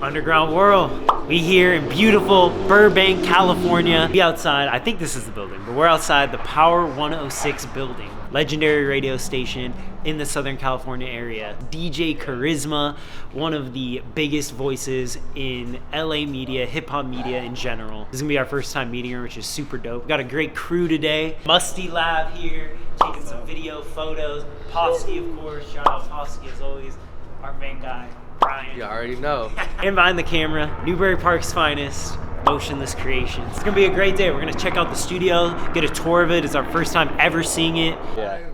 Underground world. We here in beautiful Burbank, California. We outside, I think this is the building, but we're outside the Power106 building. Legendary radio station in the Southern California area. DJ Carisma, one of the biggest voices in LA media, hip hop media in general. This is gonna be our first time meeting her, which is super dope. We got a great crew today. Musty Lab here, taking some video, photos. Posky, of course. Shout out Posky as always. Our main guy. Brian. You already know. And behind the camera, Newbury Park's finest, Motionless Creations. It's gonna be a great day. We're gonna check out the studio, get a tour of it. It's our first time ever seeing it. Yeah.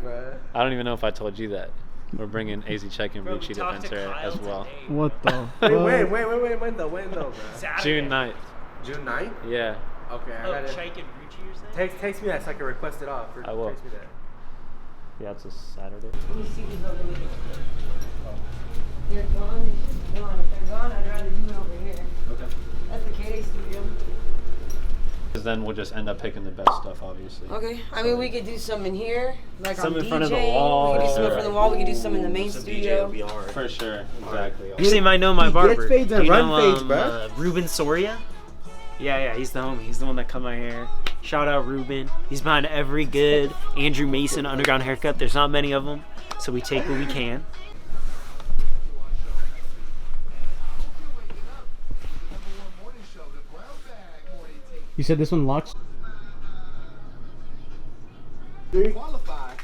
I don't even know if I told you that. We're bringing AZ Check and Richie to enter as well. Today. What the? When though, bro? Saturday. June 9th. June 9th? Yeah. Okay, I got it. Check and Richie, you're saying? Text me that so I can request it off. I will. Text me that. Yeah, it's a Saturday. Let me see who's over here. They're gone. They should be gone. If they're gone, I'd rather do it over here. Okay. That's the K-Day studio. Because then we'll just end up picking the best stuff, obviously. Okay. I mean, we could do some in here, like Some on in DJ. front of the wall. We could do some in front of the wall. We could do some in the main studio. For sure. Exactly. You actually might know my He barber. gets fades and Do you run know, fades, bro. Ruben Soria? Yeah, he's the homie. He's the one that cut my hair. Shout out Ruben. He's behind every good Andrew Mason underground haircut. There's not many of them, so we take what we can. You said this one locks? Qualified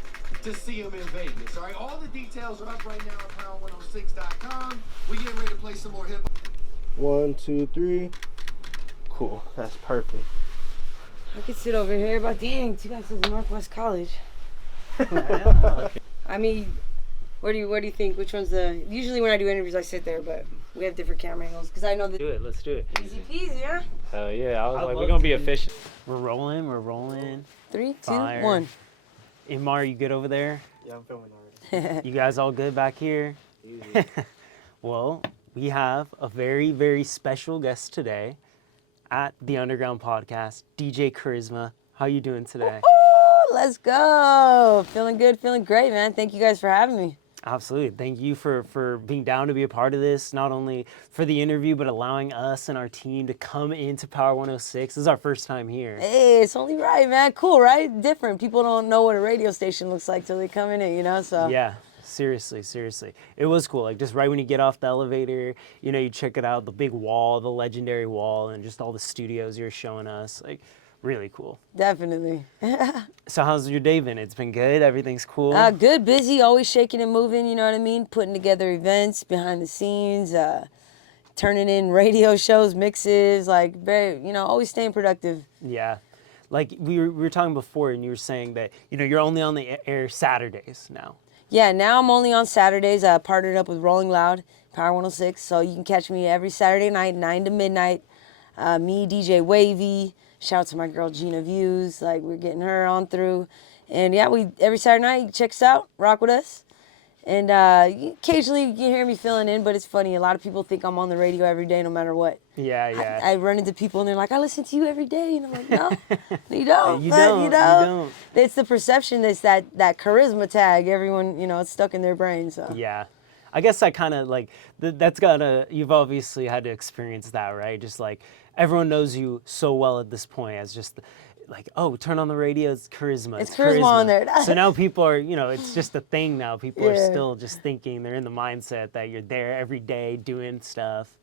to see him in Vegas. All right, all the details are up right now at power106.com. We getting ready to play some more hip hop. 1, 2, 3. Cool. That's perfect. I could sit over here, but dang, you guys live in Northwest College. I mean, what do you think? Which one's the? Usually when I do interviews, I sit there, but we have different camera angles because I know that. Do it. Let's do it. Easy peasy, yeah. Hell yeah. I was I'd like, love we're going to be to. efficient. We're rolling. 3, 2, Fire. 1. Imar, you good over there? Yeah, I'm filming already. You guys all good back here? Well, we have a very, very special guest today at the Underground Podcast, DJ Carisma. How you doing today? Ooh, let's go. Feeling good, feeling great, man. Thank you guys for having me. Absolutely. Thank you for being down to be a part of this, not only for the interview, but allowing us and our team to come into Power 106. This is our first time here. Hey, it's only right, man. Cool, right? Different. People don't know what a radio station looks like till they come in it, you know? So Yeah, seriously. It was cool. Like, just right when you get off the elevator, you know, you check it out, the big wall, the legendary wall, and just all the studios you're showing us. Like, really cool. definitely. So how's your day been? It's been good? Everything's cool? Good, busy, always shaking and moving, you know what I mean? Putting together events behind the scenes, turning in radio shows, mixes, like, very, you know, always staying productive. Yeah. Like, we were talking before, and you were saying that, you know, you're only on the air Saturdays now. Yeah, now I'm only on Saturdays. I partnered up with Rolling Loud, Power 106, so you can catch me every Saturday night, 9 to midnight. Me, DJ Wavy, shout out to my girl Gina Views, like we're getting her on through. And yeah, every Saturday night, check us out, rock with us. And occasionally you can hear me filling in, but it's funny, a lot of people think I'm on the radio every day no matter what. Yeah. I run into people and they're like, I listen to you every day. And I'm like, no, you don't. You but, don't, you know, you don't. It's the perception that's that charisma tag. Everyone, you know, it's stuck in their brain. So Yeah. I guess I kind of like, you've obviously had to experience that, right? Just like, everyone knows you so well at this point as just like, oh, turn on the radio, it's Carisma. It's Charisma on there. So now people are, you know, it's just a thing now. People are Yeah. still just thinking, they're in the mindset that you're there every day doing stuff.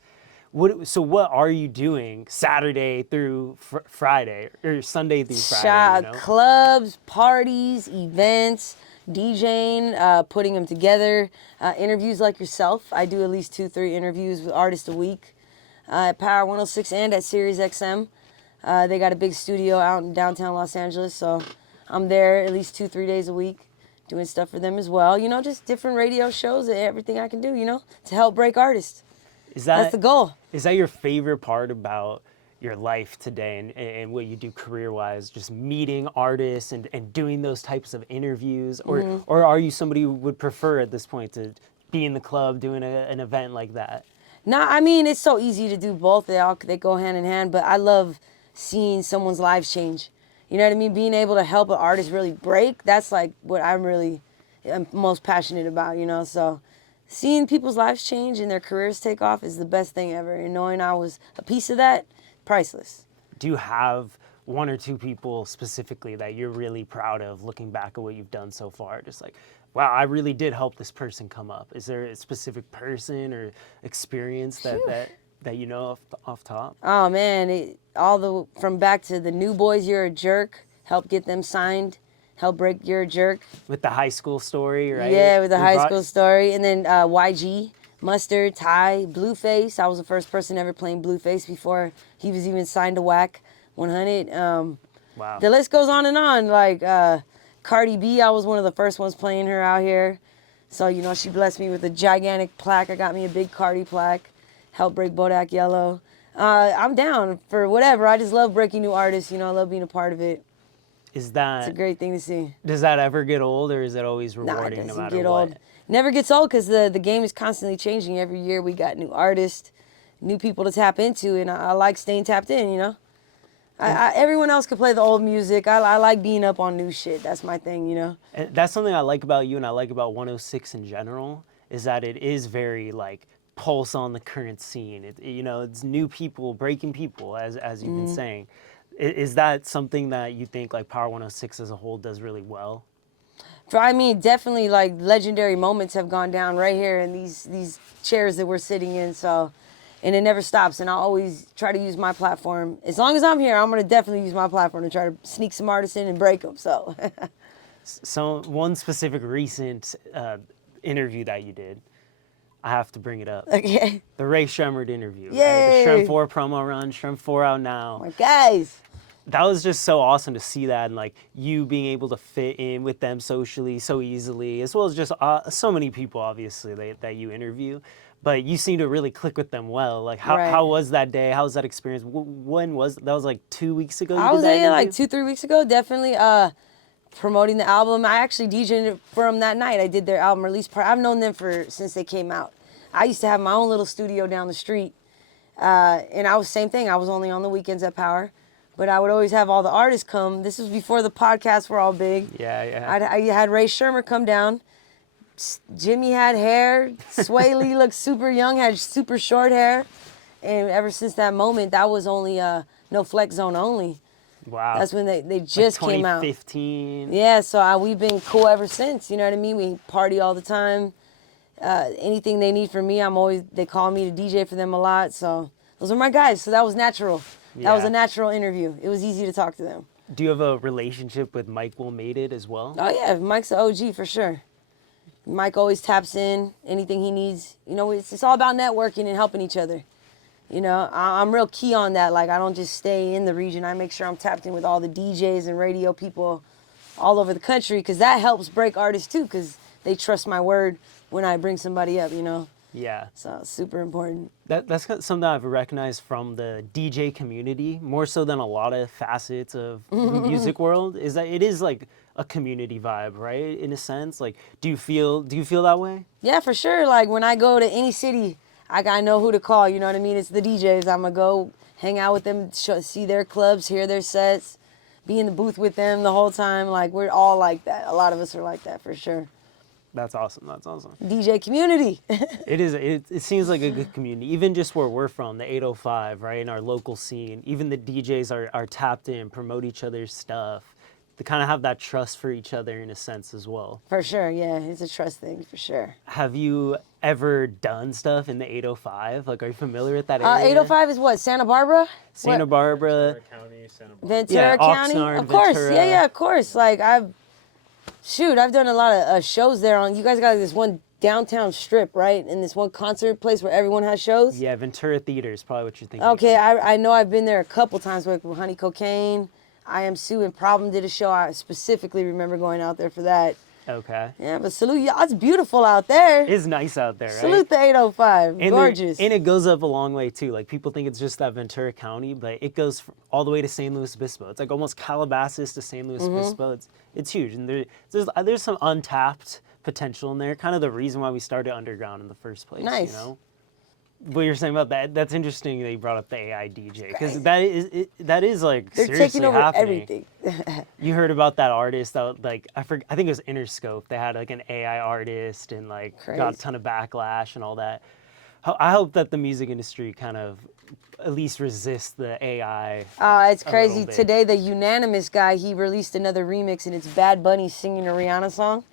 So what are you doing Saturday through Friday, or Sunday through Friday? You know? Clubs, parties, events, DJing, putting them together, interviews like yourself. I do at least 2-3 interviews with artists a week at Power 106 and at Sirius XM. They got a big studio out in downtown Los Angeles, so I'm there at least 2-3 days a week doing stuff for them as well. You know, just different radio shows and everything I can do, you know, to help break artists. That's the goal. Is that your favorite part about your life today and what you do career-wise, just meeting artists and doing those types of interviews? Or are you somebody who would prefer at this point to be in the club doing an event like that? Nah, I mean, it's so easy to do both. They go hand in hand, but I love seeing someone's lives change. You know what I mean? Being able to help an artist really break, that's like what I'm most passionate about, you know? So seeing people's lives change and their careers take off is the best thing ever. And knowing I was a piece of that, priceless. Do you have one or two people specifically that you're really proud of looking back at what you've done so far? Just like, wow, I really did help this person come up. Is there a specific person or experience that you know off top? Oh man, from back to the New Boys, You're a Jerk, help get them signed, help break You're a Jerk. With the high school story, right? Yeah, with the high school story. And then YG, Mustard, Ty, Blueface. I was the first person ever playing Blueface before he was even signed to Whack 100. Wow. The list goes on and on. Like Cardi B, I was one of the first ones playing her out here. So, you know, she blessed me with a gigantic plaque. I got me a big Cardi plaque. Help break Bodak Yellow. I'm down for whatever. I just love breaking new artists. You know, I love being a part of it. Is that... It's a great thing to see. Does that ever get old, or is it always Nah, rewarding it no doesn't matter get what? old. Never gets old because the game is constantly changing. Every year we got new artists, new people to tap into, and I like staying tapped in, you know? Everyone else can play the old music. I like being up on new shit. That's my thing, you know? And that's something I like about you and I like about 106 in general, is that it is very, like, pulse on the current scene. You know, it's new people, breaking people, as you've been saying. Is that something that you think, like, Power 106 as a whole does really well? I mean, definitely, like, legendary moments have gone down right here in these chairs that we're sitting in, so... And it never stops, and I always try to use my platform. As long as I'm here, I'm gonna definitely use my platform to try to sneak some artists in and break them, so. So one specific recent interview that you did, I have to bring it up. Okay. The Ray Shremmerd interview. Yay! Right? The Shrem 4 promo run, Shrem 4 out now. My guys. That was just so awesome to see that, and like you being able to fit in with them socially so easily, as well as just so many people, obviously, that you interview. But you seem to really click with them well. Like, how was that day? How was that experience? When was that? Was like 2 weeks ago? I was there like 2-3 weeks ago, definitely. Promoting the album. I actually DJed for them that night. I did their album release party. I've known them since they came out. I used to have my own little studio down the street, and I was same thing. I was only on the weekends at Power, but I would always have all the artists come. This was before the podcasts were all big. Yeah. I had Ray Shremmerd come down. Jimmy had hair. Sway Lee looked super young, had super short hair. And ever since that moment, that was only No Flex Zone only. Wow. That's when they just like came out. 2015. Yeah, so we've been cool ever since. You know what I mean? We party all the time. Anything they need from me, they call me to DJ for them a lot. So those are my guys. So that was natural. Yeah. That was a natural interview. It was easy to talk to them. Do you have a relationship with Mike Will Made It as well? Oh yeah, Mike's an OG for sure. Mike always taps in anything he needs. You know, it's all about networking and helping each other. You know, I'm real key on that. Like, I don't just stay in the region. I make sure I'm tapped in with all the DJs and radio people all over the country, because that helps break artists too, because they trust my word when I bring somebody up, you know? Yeah. So it's super important. That's something I've recognized from the DJ community, more so than a lot of facets of the music world, is that it is like a community vibe, right? In a sense, like, do you feel that way? Yeah, for sure. Like, when I go to any city, I know who to call, you know what I mean? It's the DJs. I'm gonna go hang out with them, see their clubs, hear their sets, be in the booth with them the whole time. Like, we're all like that. A lot of us are like that, for sure. That's awesome. That's awesome. DJ community. It is. It seems like a good community. Even just where we're from, the 805, right, in our local scene, even the DJs are tapped in, promote each other's stuff. They kind of have that trust for each other in a sense as well. For sure, yeah. It's a trust thing, for sure. Have you ever done stuff in the 805? Like, are you familiar with that area? 805 is what, Santa Barbara? Santa Barbara. County, Santa Barbara. Ventura County? Oxnard, Of course, Ventura. yeah, of course. Like, I've done a lot of shows there. You guys got this one downtown strip, right? And this one concert place where everyone has shows? Yeah, Ventura Theater is probably what you're thinking. Okay, I know I've been there a couple times with Honey Cocaine. I Am Sue and Problem did a show. I specifically remember going out there for that. Okay. Yeah, but salute y'all. It's beautiful out there. It's nice out there, right? Salute the 805. Gorgeous. And it goes up a long way, too. Like, people think it's just that Ventura County, but it goes all the way to San Luis Obispo. It's like almost Calabasas to San Luis Obispo. It's huge. And there's some untapped potential in there. Kind of the reason why we started underground in the first place, Nice. you know? what you're saying about that, that's interesting that you brought up the AI DJ, because that is like They're seriously taking over happening. everything. You heard about that artist that like I think it was Interscope. They had like an AI artist and like got a Crazy. ton of backlash and all that. I hope that the music industry kind of at least resists the AI. It's a little crazy. bit. Today, the Unanimous guy, he released another remix, and it's Bad Bunny singing a Rihanna song.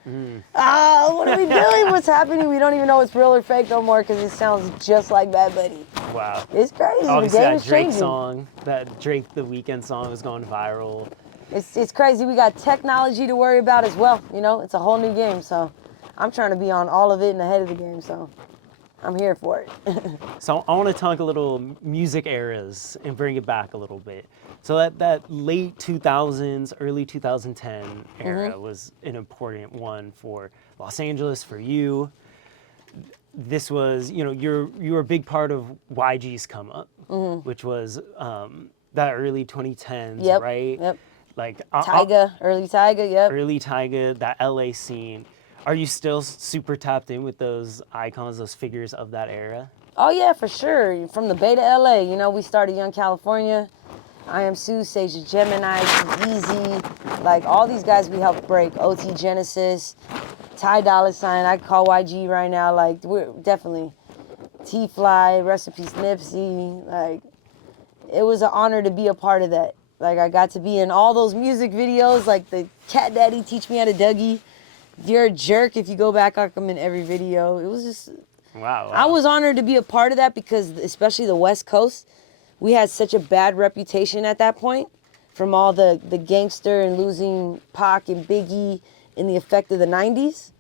What are we doing? What's happening? We don't even know it's real or fake no more because it sounds just like Bad Bunny. Wow. It's crazy. Obviously, the game that is Drake changing. song, that Drake The Weeknd song was going viral. It's crazy. We got technology to worry about as well. You know, it's a whole new game. So I'm trying to be on all of it and ahead of the game. So I'm here for it. So I want to talk a little music eras and bring it back a little bit. So that late 2000s, early 2010 era was an important one for Los Angeles, for you. This was, you know, you were a big part of YG's come up, which was that early 2010s, Yep, right? yep. Like Tyga, early Tyga, yep. early Tyga, that LA scene. Are you still super tapped in with those icons, those figures of that era? Oh yeah, for sure. From the Bay to LA, you know, we started Young California. I Am Sue, Sage the Gemini, Easy, like all these guys we helped break. OT Genesis, Ty Dolla $ign, I call YG right now, like we're definitely T-Fly, rest in peace Nipsey, like it was an honor to be a part of that. Like I got to be in all those music videos, like the Cat Daddy Teach Me How to Dougie. You're a Jerk, if you go back, I'm in every video. It was just, Wow. I was honored to be a part of that because especially the West Coast, we had such a bad reputation at that point from all the gangster and losing Pac and Biggie in the effect of the 90s.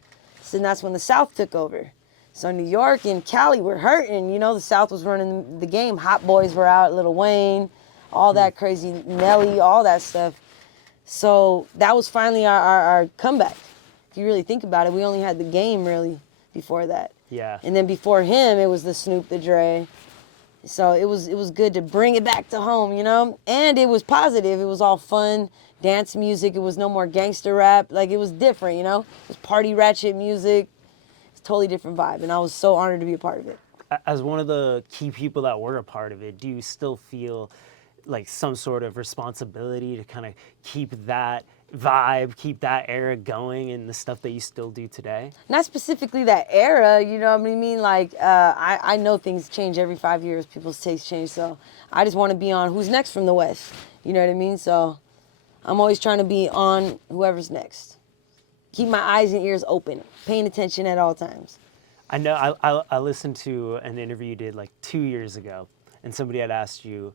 So that's when the South took over. So New York and Cali were hurting. You know, the South was running the game. Hot Boys were out, Lil Wayne, all that crazy, Nelly, all that stuff. So that was finally our comeback. If you really think about it, we only had the Game really before that. Yeah. And then before him, it was the Snoop, the Dre. So it was good to bring it back to home, you know? And it was positive. It was all fun, dance music. It was no more gangster rap. Like, it was different, you know? It was party ratchet music. It's a totally different vibe. And I was so honored to be a part of it. As one of the key people that were a part of it, do you still feel like some sort of responsibility to kind of keep that vibe, keep that era going in the stuff that you still do today? Not specifically that era, you know what I mean? Like, I know things change every 5 years. People's tastes change. So I just want to be on who's next from the West. You know what I mean? So I'm always trying to be on whoever's next. Keep my eyes and ears open, paying attention at all times. I know I listened to an interview you did like 2 years ago, and somebody had asked you,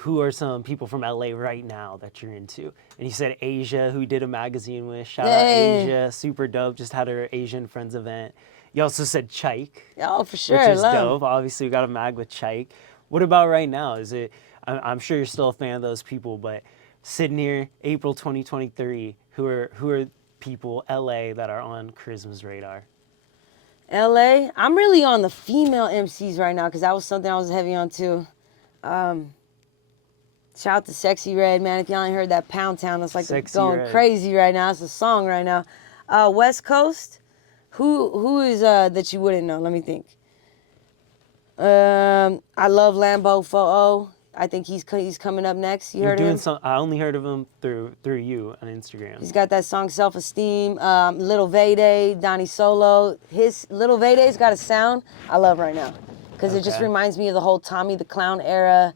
who are some people from LA right now that you're into? And you said Asia, who you did a magazine with. Shout out Asia, super dope, just had her Asian Friends event. You also said Chike. Oh, for sure. Which is love. dope. Obviously, we got a mag with Chike. What about right now? Is it? I'm sure you're still a fan of those people, but sitting here, April 2023, who are people LA that are on Carisma's radar? LA, I'm really on the female MCs right now because that was something I was heavy on too. Shout out to Sexy Red, man. If y'all ain't heard that Pound Town, that's like Sexy going Red. crazy right now. It's a song right now. West Coast, who is that you wouldn't know? Let me think. I love Lambo Fo'o. I think he's coming up next. You heard of him? I only heard of him through you on Instagram. He's got that song Self Esteem. Little Vayday, Donnie Solo. His Little Vayday's got a sound I love right now because it just Okay. reminds me of the whole Tommy the Clown era.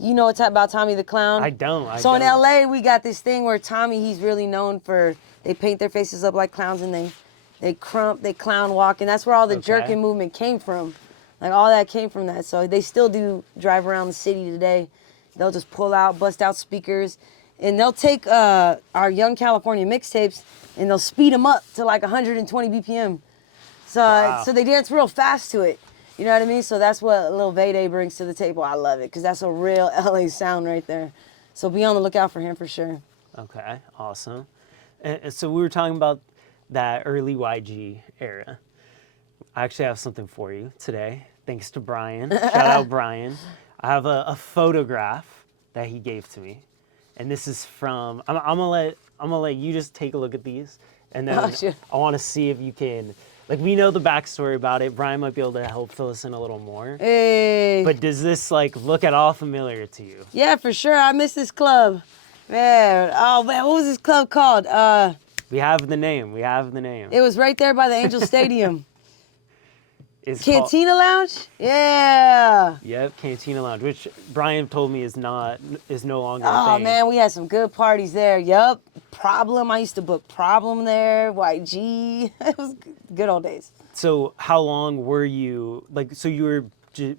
You know what's about Tommy the Clown? I don't. In LA, we got this thing where Tommy, he's really known for, they paint their faces up like clowns and they clown walk. And that's where all the Okay. jerking movement came from. Like all that came from that. So they still do drive around the city today. They'll just pull out, bust out speakers. And they'll take our Young California mixtapes and they'll speed them up to like 120 BPM. Wow. So they dance real fast to it. You know what I mean? So that's what Lil Vayday brings to the table. I love it because that's a real LA sound right there. So be on the lookout for him for sure. Okay, awesome. And so we were talking about that early YG era. I actually have something for you today, thanks to Brian. Shout out Brian. I have a photograph that he gave to me, and this is from. I'm gonna let you just take a look at these, and then Oh, sure. I want to see if you can Like, we know the backstory about it. Brian might be able to help fill us in a little more. Hey. But does this, like, look at all familiar to you? Yeah, for sure. I miss this club. Man, oh man, what was this club called? We have the name. We have the name. It was right there by the Angel Stadium. It's Cantina Lounge? Yeah. Yep, Cantina Lounge, which Brian told me is no longer a Oh thing. man, we had some good parties there. Yup. Problem. I used to book Problem there. YG. It was good old days. So how long were you, like, so you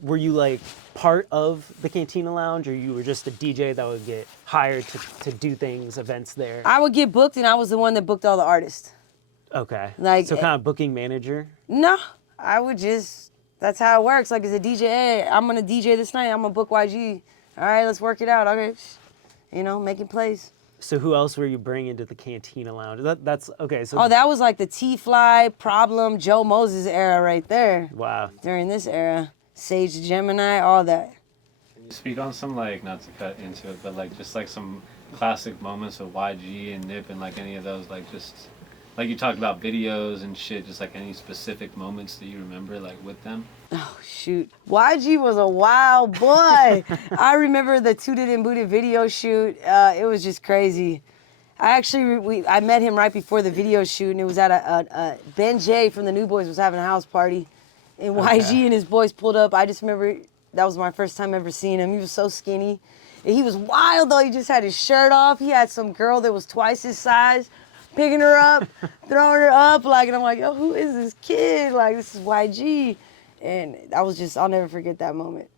were you like part of the Cantina Lounge, or you were just a DJ that would get hired to do things, events there? I would get booked and I was the one that booked all the artists. Okay. Like, so kind of booking manager? No, I would just, that's how it works. Like as a DJ, hey, I'm gonna DJ this night, I'm gonna book YG. All right, let's work it out. Okay, you know, making plays. So who else were you bringing to the Cantina Lounge? That's okay. So Oh, that was like the T-Fly, Problem, Joe Moses era right there. wow. During this era, Sage Gemini, all that. Can you speak on some, like, not to cut into it, but like just like some classic moments with YG and Nip and like any of those, like just like you talked about videos and shit, just like any specific moments that you remember like with them? Oh shoot, YG was a wild boy. I remember the Tooted and Booted video shoot. It was just crazy. I met him right before the video shoot, and it was at a Ben J from the New Boys was having a house party, and YG and his boys pulled up. I just remember that was my first time ever seeing him. He was so skinny. And he was wild though. He just had his shirt off. He had some girl that was twice his size, picking her up, throwing her up, like, and I'm like, yo, who is this kid? Like, this is YG. And I'll never forget that moment.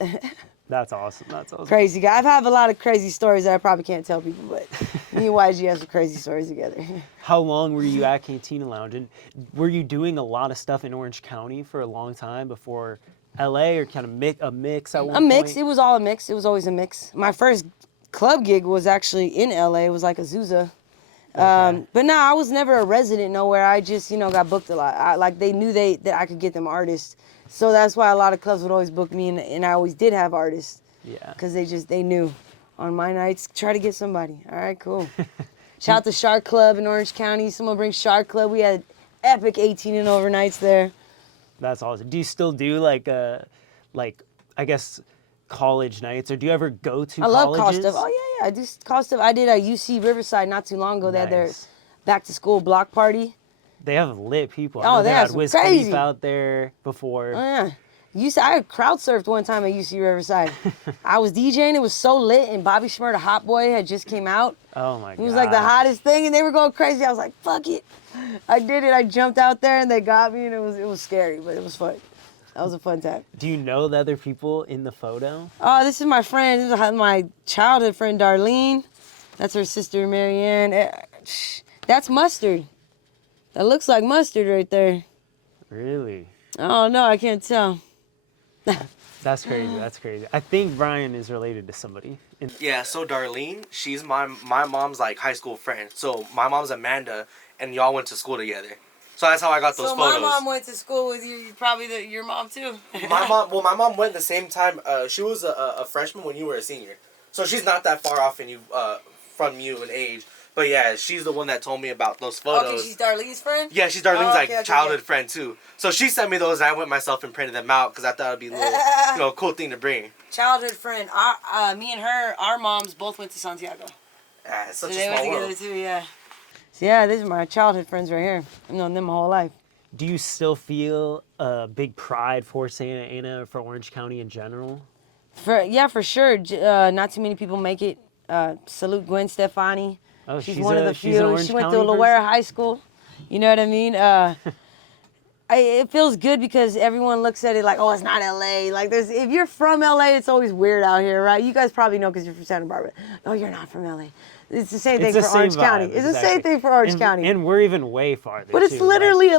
That's awesome. That's awesome. Crazy guy. I've had a lot of crazy stories that I probably can't tell people, but me and YG have some crazy stories together. How long were you at Cantina Lounge? And were you doing a lot of stuff in Orange County for a long time before LA, or kind of a mix at one point? A mix. It was all a mix. It was always a mix. My first club gig was actually in LA. It was like Azusa. Okay. But no, I was never a resident nowhere. I just, got booked a lot. They knew that I could get them artists. So that's why a lot of clubs would always book me, and I always did have artists. Yeah. Because they knew. On my nights, try to get somebody. All right, cool. Shout out to Shark Club in Orange County. Someone bring Shark Club. We had epic 18 and over nights there. That's awesome. Do you still do I guess, college nights, or do you ever go to I love colleges? call stuff. Oh yeah, I do call stuff. I did a UC Riverside not too long ago. They had their Nice. back to school block party. They have lit people. Oh, I know they have had some Wiz crazy. Khalifa out there before. Oh yeah. I had crowd surfed one time at UC Riverside. I was DJing. It was so lit, and Bobby Shmurda, Hot Boy, had just came out. Oh my god. It was like the hottest thing, and they were going crazy. I was like, fuck it. I did it. I jumped out there, and they got me, and it was scary, but it was fun. That was a fun time. Do you know the other people in the photo? Oh, this is my friend. This is my childhood friend, Darlene. That's her sister, Marianne. That's Mustard. That looks like Mustard right there. Really? Oh, no, I can't tell. That's crazy. That's crazy. I think Brian is related to somebody. Yeah, so Darlene, she's my mom's like high school friend. So my mom's Amanda, and y'all went to school together. So that's how I got those So photos. my mom went to school with you, probably your mom too. My mom went the same time. She was a freshman when you were a senior, so she's not that far off from you in age. But yeah, she's the one that told me about those photos. Okay, she's Darlene's friend? Yeah, she's Darlene's okay, childhood okay. friend too. So she sent me those, and I went myself and printed them out because I thought it'd be a little, cool thing to bring. Childhood friend. Me and her, our moms both went to Santiago. Yeah, it's such So a they went small together world. too, yeah. So yeah, these are my childhood friends right here. I've known them my whole life. Do you still feel a big pride for Santa Ana, for Orange County in general? For sure. Not too many people make it. Salute Gwen Stefani. Oh, she's one of the she's an few. Orange She went County to Loera person? High School. You know what I mean? It feels good because everyone looks at it like, oh, it's not LA. Like, if you're from LA, it's always weird out here, right? You guys probably know because you're from Santa Barbara. No, you're not from LA. It's the same thing It's the for Orange same County. vibe, It's the same exactly. thing for Orange County. And we're even way farther. But it's too, literally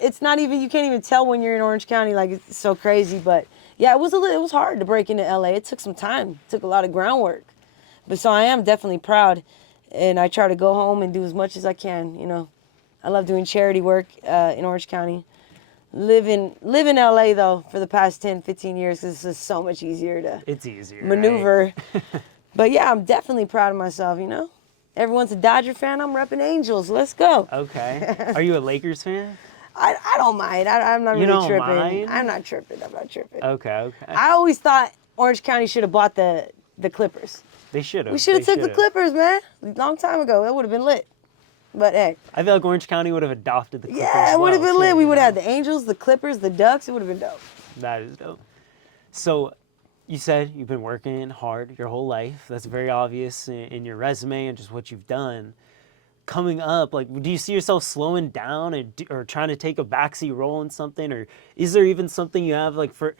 it's not even, you can't even tell when you're in Orange County. Like, it's so crazy. But yeah, it was hard to break into LA. It took some time. It took a lot of groundwork. But so I am definitely proud. And I try to go home and do as much as I can, I love doing charity work in Orange County. Live in LA though for the past 10, 15 years because it's just so much easier to It's easier. maneuver. Right? But yeah, I'm definitely proud of myself, Everyone's a Dodger fan. I'm repping Angels. Let's go. Okay. Are you a Lakers fan? I don't mind. I'm not You really don't tripping. mind? I'm not tripping. Okay. I always thought Orange County should have bought the Clippers. They should have. We should have took the Clippers, man. A long time ago. That would have been lit. But hey. I feel like Orange County would have adopted the Clippers. Yeah, it would have been lit. Too, We would have had the Angels, the Clippers, the Ducks. It would have been dope. That is dope. So, you said you've been working hard your whole life. That's very obvious in your resume and just what you've done. Coming up, like, do you see yourself slowing down or trying to take a backseat role in something? Or is there even something you have, like, for,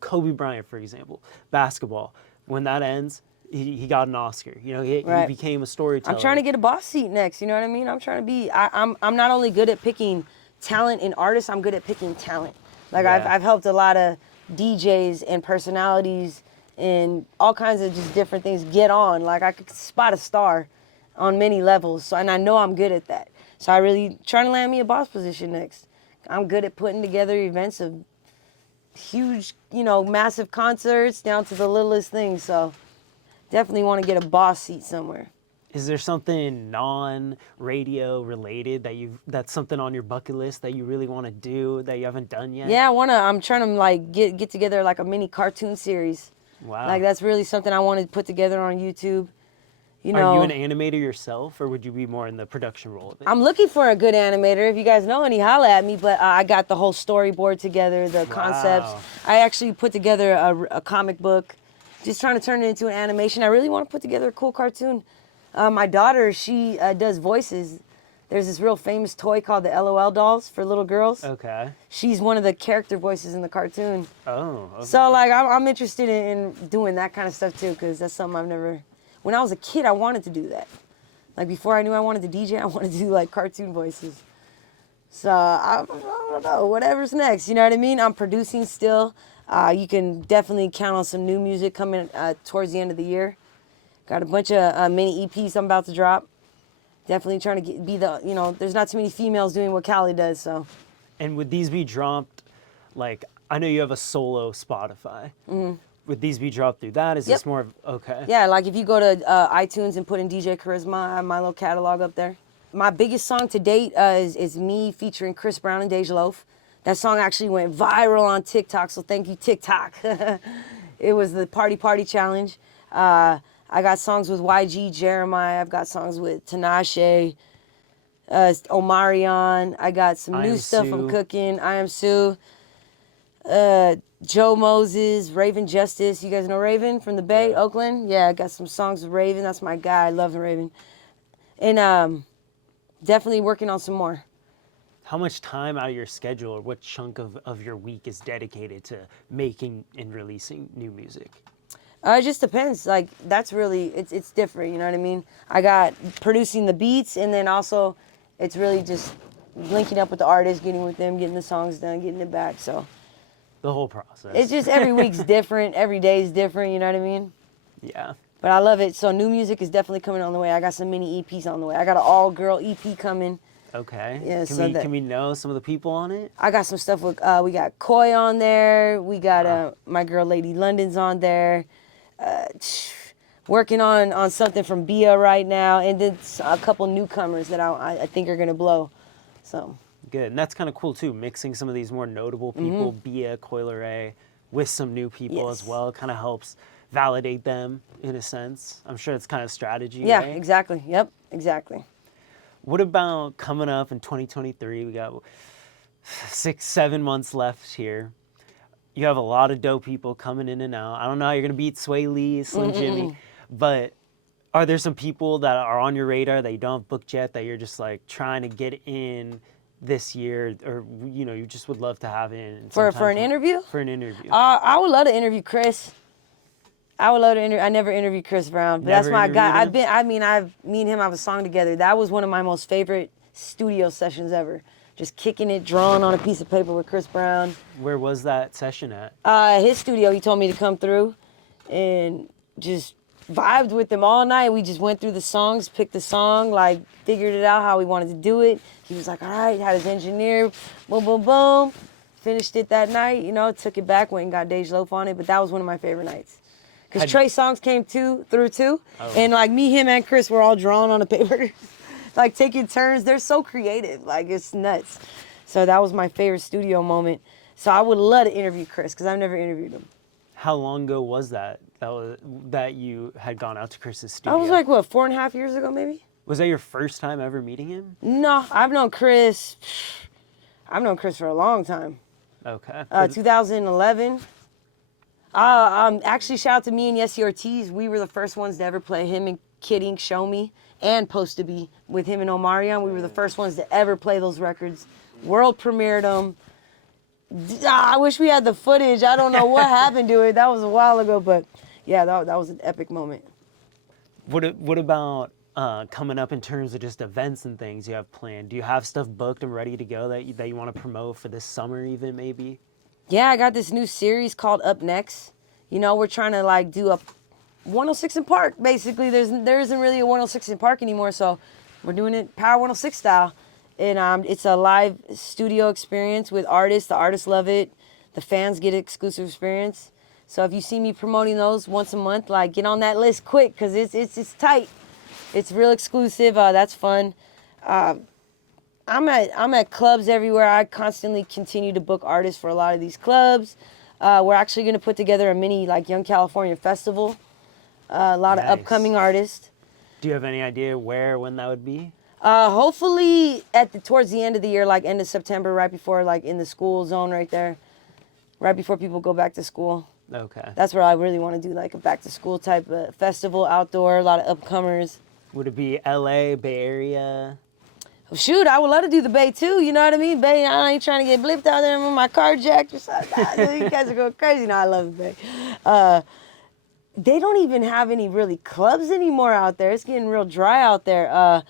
Kobe Bryant, for example, basketball? When that ends, he got an Oscar. He became a storyteller. I'm trying to get a boss seat next. You know what I mean? I'm trying to be. I'm not only good at picking talent in artists. I'm good at picking talent. Like I've helped a lot of DJs and personalities and all kinds of just different things get on. Like I could spot a star on many levels. So and I know I'm good at that. So I really trying to land me a boss position next. I'm good at putting together events of huge, massive concerts down to the littlest things. So definitely want to get a boss seat somewhere. Is there something non-radio related that's something on your bucket list that you really want to do that you haven't done yet? Yeah, I'm trying to like get together like a mini cartoon series. Wow. Like that's really something I want to put together on YouTube. Are you an animator yourself, or would you be more in the production role of it? I'm looking for a good animator. If you guys know any, holla at me. But I got the whole storyboard together, the concepts. I actually put together a comic book, just trying to turn it into an animation. I really want to put together a cool cartoon. My daughter, she does voices. There's this real famous toy called the LOL dolls for little girls. Okay. She's one of the character voices in the cartoon. Oh. Okay. So like I'm interested in doing that kind of stuff too, because that's something I've never. When I was a kid, I wanted to do that. Like before I knew I wanted to DJ, I wanted to do like cartoon voices. So I don't know, whatever's next. You know what I mean? I'm producing still. You can definitely count on some new music coming towards the end of the year. Got a bunch of mini EPs I'm about to drop. Definitely trying to be the, there's not too many females doing what Cali does, so. And would these be dropped, like, I know you have a solo Spotify. Mm-hmm. Would these be dropped through that? Is this more of, okay. Yeah, like if you go to iTunes and put in DJ Carisma, I have my little catalog up there. My biggest song to date is me featuring Chris Brown and Dej Loaf. That song actually went viral on TikTok, so thank you, TikTok. It was the Party Challenge. I got songs with YG, Jeremiah. I've got songs with Tinashe, Omarion. I got some new stuff I'm cooking. I Am Sue. Joe Moses, Raven Justice. You guys know Raven from the Bay, Oakland? Yeah, I got some songs with Raven. That's my guy. I love Raven. And definitely working on some more. How much time out of your schedule or what chunk of your week is dedicated to making and releasing new music? It just depends. Like, that's really, it's different, you know what I mean? I got producing the beats, and then also it's really just linking up with the artists, getting with them, getting the songs done, getting it back, so. The whole process. It's just every week's different, every day's different, you know what I mean? Yeah. But I love it. So new music is definitely coming on the way. I got some mini EPs on the way. I got an all-girl EP coming. Okay. Yeah, can we know some of the people on it? I got some stuff with, we got Koi on there. We got my girl Lady London's on there. Working on something from Bia right now, and then a couple newcomers that I think are gonna blow. So good, and that's kind of cool too. Mixing some of these more notable people, Bia, Coiler A, with some new people as well, kind of helps validate them in a sense. I'm sure it's kind of strategy. Yeah, right? exactly. Yep, exactly. What about coming up in 2023? We got 6-7 months left here. You have a lot of dope people coming in and out. I don't know how you're going to beat Sway Lee, Slim Jimmy, but are there some people that are on your radar that you don't have booked yet that you're just like trying to get in this year, or you just would love to have in? For an interview? For an interview. I would love to interview Chris. I would love to interview. I never interviewed Chris Brown, but that's my guy. Me and him have a song together. That was one of my most favorite studio sessions ever. Just kicking it, drawing on a piece of paper with Chris Brown. Where was that session at? His studio. He told me to come through and just vibed with him all night. We just went through the songs, picked the song, like figured it out how we wanted to do it. He was like, all right, had his engineer, boom, boom, boom. Finished it that night, took it back, went and got Dej Loaf on it. But that was one of my favorite nights. Because Trey Songz came through too. Oh. And like me, him, and Chris were all drawing on the paper. Like taking turns. They're so creative. Like it's nuts. So that was my favorite studio moment. So I would love to interview Chris because I've never interviewed him. How long ago was that? That you had gone out to Chris's I studio? was like, what, 4.5 years ago, maybe? Was that your first time ever meeting him? No, I've known Chris for a long time. Okay. 2011. Actually, shout out to me and Yessie Ortiz. We were the first ones to ever play him and Kidding, Show Me, and Post to Be with him and Omarion. We were the first ones to ever play those records. World premiered them. I wish we had the footage. I don't know what happened to it. That was a while ago, but yeah, that was an epic moment. What about coming up in terms of just events and things you have planned? Do you have stuff booked and ready to go that you want to promote for this summer even maybe? Yeah, I got this new series called Up Next. You know, we're trying to like do a 106 in Park. Basically, there isn't really a 106 in Park anymore, so we're doing it Power 106 style. And it's a live studio experience with artists. The artists love it. The fans get exclusive experience. So if you see me promoting those once a month, like get on that list quick because it's tight. It's real exclusive. That's fun. I'm at clubs everywhere. I constantly continue to book artists for a lot of these clubs. We're actually going to put together a mini like Young California festival. A lot of upcoming artists. Do you have any idea where or when that would be? Hopefully towards the end of the year, like end of September, right before like in the school zone right there, right before people go back to school. Okay. That's where I really want to do like a back to school type of festival, outdoor, a lot of upcomers. Would it be LA, Bay Area? Shoot, I would love to do the Bay too, you know what I mean? Bay, I ain't trying to get blipped out there with my car jacked or something. You guys are going crazy. No, I love the Bay. They don't even have any really clubs anymore out there. It's getting real dry out there.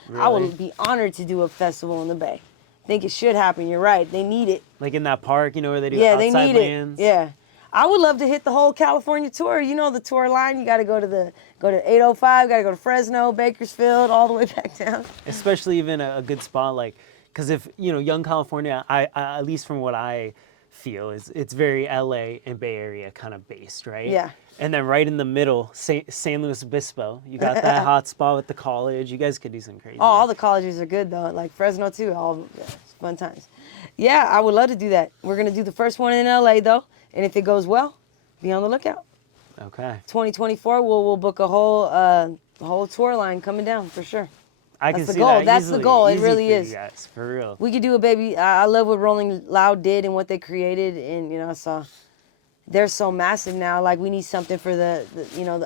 Really? I would be honored to do a festival in the Bay. I think it should happen. You're right. They need it. Like in that park, you know, where they do Yeah, outside they need lands? it. Yeah. I would love to hit the whole California tour. You know the tour line. You got to go to 805, got to go to Fresno, Bakersfield, all the way back down. Especially even a good spot like, because if, you know, Young California, I at least from what I feel, it's very LA and Bay Area kind of based, right? Yeah. And then right in the middle, San Luis Obispo, you got that hot spot with the college. You guys could do some crazy. Oh, all the colleges are good though, like Fresno too. It's fun times. Yeah, I would love to do that. We're gonna do the first one in LA though, and if it goes well, be on the lookout. Okay. 2024, we'll book a whole tour line coming down for sure. I That's can the see goal. that That's easily, the goal. It easy really for is. You guys, for real. We could do a baby. I love what Rolling Loud did and what they created, and you know, so they're so massive now. Like we need something for the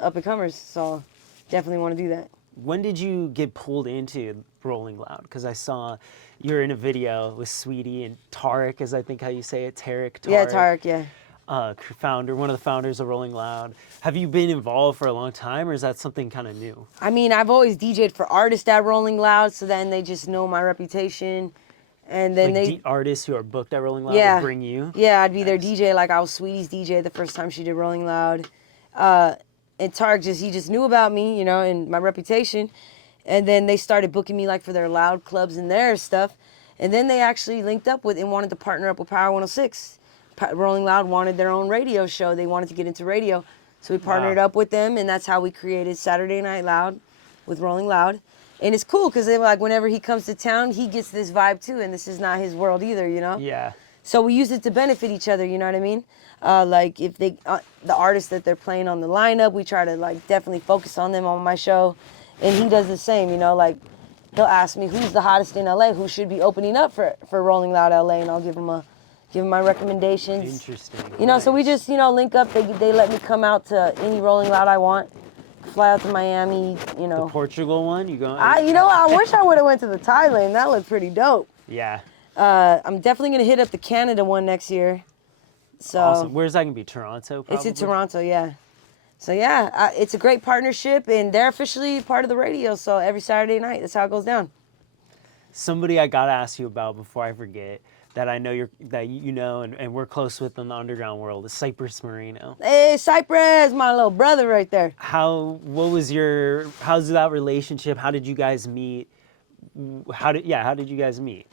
up and comers. So definitely want to do that. When did you get pulled into Rolling Loud? Because I saw you're in a video with Sweetie and Tarek, is I think how you say it, Tarek. Yeah, Tarek. Yeah. One of the founders of Rolling Loud. Have you been involved for a long time, or is that something kind of new? I mean, I've always DJ'd for artists at Rolling Loud, so then they just know my reputation, and then Like artists who are booked at Rolling Loud yeah, would bring you? Yeah, I'd be their DJ. Like I was Sweetie's DJ the first time she did Rolling Loud, and Tarek he just knew about me, you know, and my reputation, and then they started booking me like for their loud clubs and their stuff, and then they actually linked up with and wanted to partner up with Power 106. Rolling Loud wanted their own radio show. They wanted to get into radio. So we partnered up with them, and that's how we created Saturday Night Loud with Rolling Loud. And it's cool because like whenever he comes to town, he gets this vibe too, and this is not his world either, you know? Yeah. So we use it to benefit each other, you know what I mean? Like if the artists that they're playing on the lineup, we try to like definitely focus on them on my show. And he does the same, you know, like he'll ask me who's the hottest in LA, who should be opening up for Rolling Loud LA, and I'll give him my recommendations. Interesting. You know, so we just, you know, link up. They let me come out to any Rolling Loud I want. Fly out to Miami, you know. The Portugal one, you going? You know, I wish I would have went to the Thailand. That looked pretty dope. Yeah. I'm definitely gonna hit up the Canada one next year. So Awesome. Where's that gonna be? Toronto, probably? It's in Toronto, yeah. So yeah, it's a great partnership, and they're officially part of the radio. So every Saturday night, that's how it goes down. Somebody I gotta ask you about before I forget, that I know you know and we're close with in the underground world, is Cypress Marino. Hey, Cypress, my little brother right there. How's that relationship? How did you guys meet? How did you guys meet?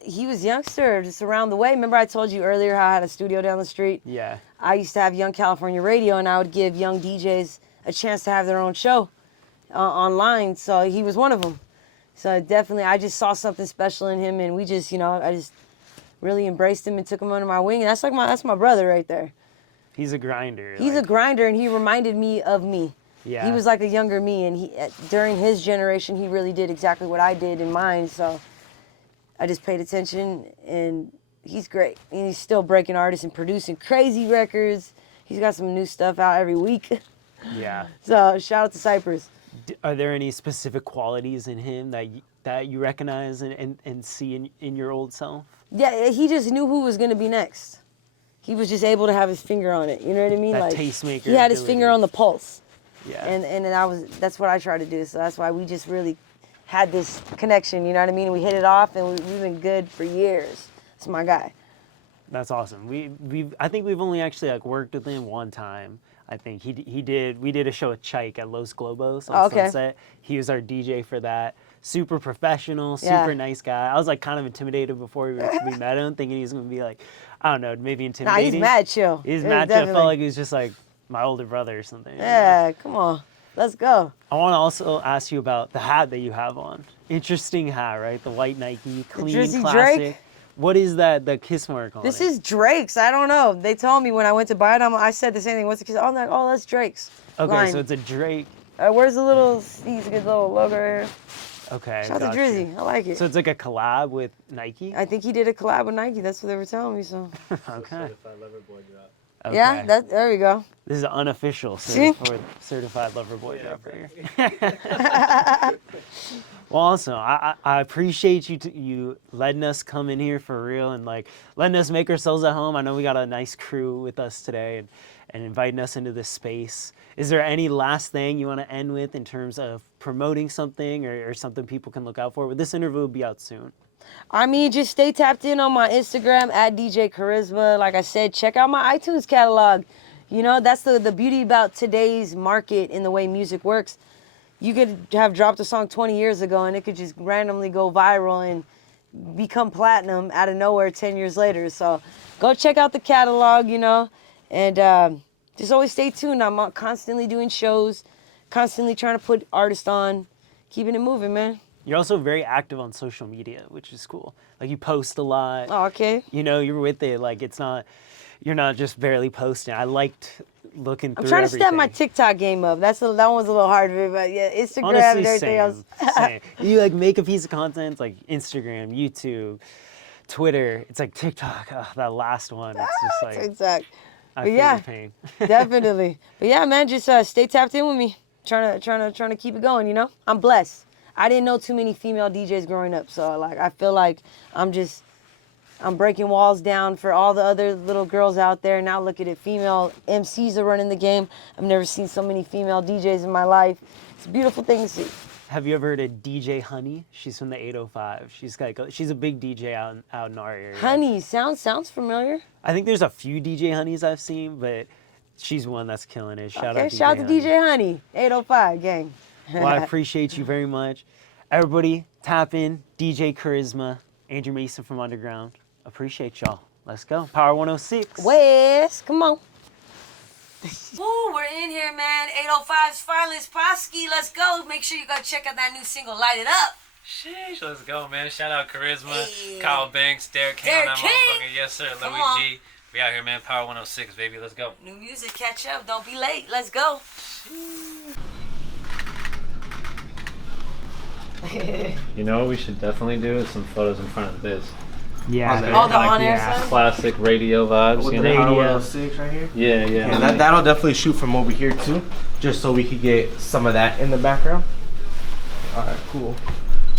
He was youngster, just around the way. Remember I told you earlier how I had a studio down the street? Yeah. I used to have Young California Radio, and I would give young DJs a chance to have their own show online, so he was one of them. So definitely, I just saw something special in him, and we just, I just really embraced him and took him under my wing. And that's my brother right there. He's a grinder. He's a grinder, and he reminded me of me. Yeah. He was like a younger me, and during his generation, he really did exactly what I did in mine. So I just paid attention, and he's great. And he's still breaking artists and producing crazy records. He's got some new stuff out every week. Yeah. So shout out to Cypress. Are there any specific qualities in him that you recognize and see in your old self? Yeah, he just knew who was going to be next. He was just able to have his finger on it. You know what I mean? That like tastemaker he had his ability. finger on the pulse. Yeah. And that's what I try to do. So that's why we just really had this connection. You know what I mean? We hit it off, and we've been good for years. It's my guy. That's awesome. I think we've only actually like worked with him one time. I think we did a show at Chike at Los Globos on Sunset. He was our DJ for that. Super professional, super nice guy. I was like kind of intimidated before we met him, thinking he was gonna be like, I don't know, maybe intimidating. Nah, he's mad chill. He's mad chill. I felt like he was just like my older brother or something. Yeah, come on. Let's go. I want to also ask you about the hat that you have on. Interesting hat, right? The white Nike, clean, Drizzy classic. Drake? What is that? The kiss mark on This it? is Drake's. I don't know. They told me when I went to buy it, I said the same thing. What's the kiss? I'm like, oh, that's Drake's. Okay, line. so it's a Drake. Where's the little, he's a good little logo right here. Okay, Shout out to gotcha. Drizzy. I like it. So it's like a collab with Nike? I think he did a collab with Nike. That's what they were telling me. So. Okay. Okay. Yeah, there we go. This is an unofficial See? certified lover boy drop right here. Well, awesome. I appreciate you letting us come in here for real and like letting us make ourselves at home. I know we got a nice crew with us today and inviting us into this space. Is there any last thing you want to end with in terms of promoting something or something people can look out for? This interview will be out soon. I mean, just stay tapped in on my Instagram at DJ Carisma. Like I said, check out my iTunes catalog. You know, that's the beauty about today's market and the way music works. You could have dropped a song 20 years ago and it could just randomly go viral and become platinum out of nowhere 10 years later. So go check out the catalog, you know, and just always stay tuned. I'm constantly doing shows, constantly trying to put artists on, keeping it moving, man. You're also very active on social media, which is cool. Like you post a lot. Oh, okay. You know, you're with it. Like you're not just barely posting. I liked looking through I'm trying to everything. step my TikTok game up. That one's a little hard for me, but yeah, Instagram Honestly, and everything else. same. You like make a piece of content, it's like Instagram, YouTube, Twitter. It's like TikTok. That last one. It's just like TikTok. I But feel yeah, the pain. definitely. But yeah, man, just stay tapped in with me. Trying to keep it going. You know, I'm blessed. I didn't know too many female DJs growing up, so like I feel like I'm breaking walls down for all the other little girls out there. Now look at it, female MCs are running the game. I've never seen so many female DJs in my life. It's a beautiful thing to see. Have you ever heard of DJ Honey? She's from the 805. She's a big DJ out in our area. Honey, sounds familiar. I think there's a few DJ Honeys I've seen, but she's one that's killing it. Shout out to Honey. DJ Honey, 805 gang. Well, I appreciate you very much. Everybody, tap in. DJ Carisma, Andrew Mason from Underground. Appreciate y'all. Let's go. Power 106. West, come on. Woo, we're in here, man. 805's finest Posky. Let's go. Make sure you go check out that new single, Light It Up. Sheesh, let's go, man. Shout out Carisma, Hey. Kyle Banks, Derek King, Derek on that King. motherfucker. Yes, sir. Come Louis on. G. We out here, man. Power 106, baby. Let's go. New music, catch up. Don't be late. Let's go. You know what we should definitely do is some photos in front of this. Yeah. Oh, the on-air yeah. side? Classic radio vibes, With you the know? Power Radio. 106 right here. Yeah, yeah. Yeah, that'll definitely shoot from over here too, just so we could get some of that in the background. All right, cool.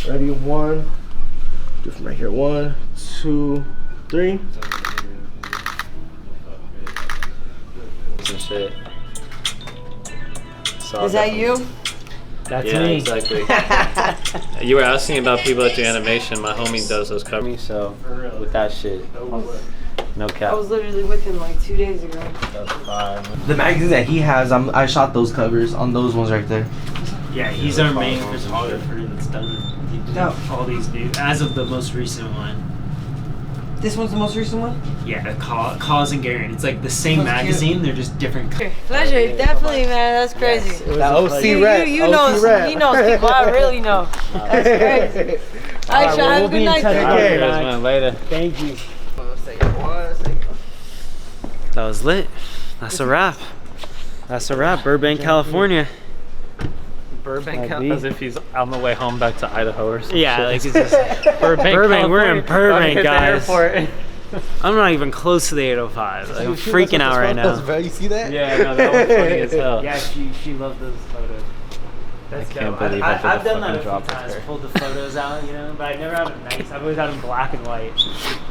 Ready? One. Do from right here. 1, 2, 3. Some shit. Is that you? That's Yeah, me. exactly. You were asking about people that do animation. My homie does those covers. So with that shit, no cap. I was literally with him like 2 days ago. The magazine that he has, I shot those covers on those ones right there. Yeah, he's our main photographer that's done. He did all these new, as of the most recent one. This one's the most recent one? Yeah, Cause and Garen. It's like the same magazine, they're just different. Pleasure, definitely, man. That's crazy. That OC rep. You know, he knows people. I really know. That's crazy. All right, Sean, have a good night. Take care. Man, later. Thank you. That was lit. That's a wrap. That's a wrap. Burbank, California. Burbank, as if he's on the way home back to Idaho or something. Yeah, like it's just Burbank. We're in Burbank, guys. I'm not even close to the 805. Like, I'm freaking out right now. You see that? Yeah, no, that was funny as hell. Yeah, she loved those photos. That's I can't dope. believe I did I've the done that a fucking few drop with times, her. pulled the photos out, you know, but I never had them nice. I've always had them black and white.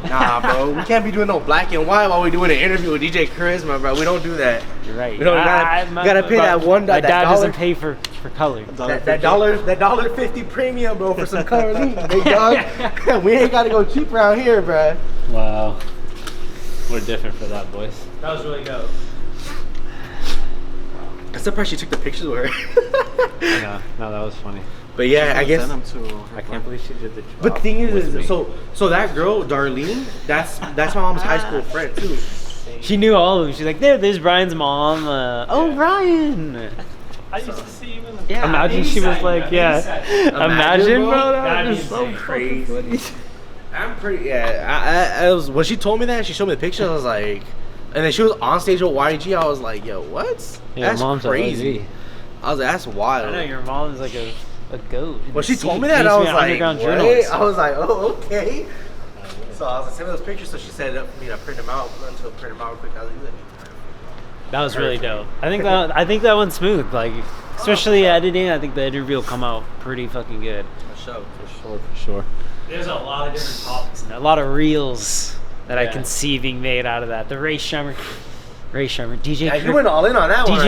Nah, bro. We can't be doing no black and white while we're doing an interview with DJ Carisma, bro. We don't do that. You're right. We don't gotta pay that one. My that dad dollar, doesn't pay for color. that $1.50 premium, bro, for some color lean, big dog. We ain't gotta go cheap around here, bro. Wow. We're different for that, boys. That was really dope. I'm surprised she took the pictures with her. I know. No, that was funny. But yeah, I guess. I can't believe she did the drop. But the thing with me. is, so that girl, Darlene, that's my mom's high school friend too. She knew all of them. She's like, there's Brian's mom. Oh, Brian. I used to see you in the. Yeah, Imagine she was like, yeah. Imagine, bro. That That'd would be be so insane. crazy. I'm pretty. Yeah, I was when she told me that, she showed me the picture. I was like, and then she was on stage with YG. I was like, yo, what? Yeah, That's mom's crazy. I was like, that's wild. I know your mom's like a goat. When she told me She that, I used to was be an like, underground what? journalist. I was like, oh, okay. So I was like, send me those pictures. So she said, print them out. Until print them out real quick. I was like, That was really dope. I think that went smooth. Like, especially editing. I think the interview will come out pretty fucking good. for Sure. There's a lot of different topics and a lot of reels that I can see being made out of that. The Ray Shremmer, DJ. Yeah, you went all in on that one. DJ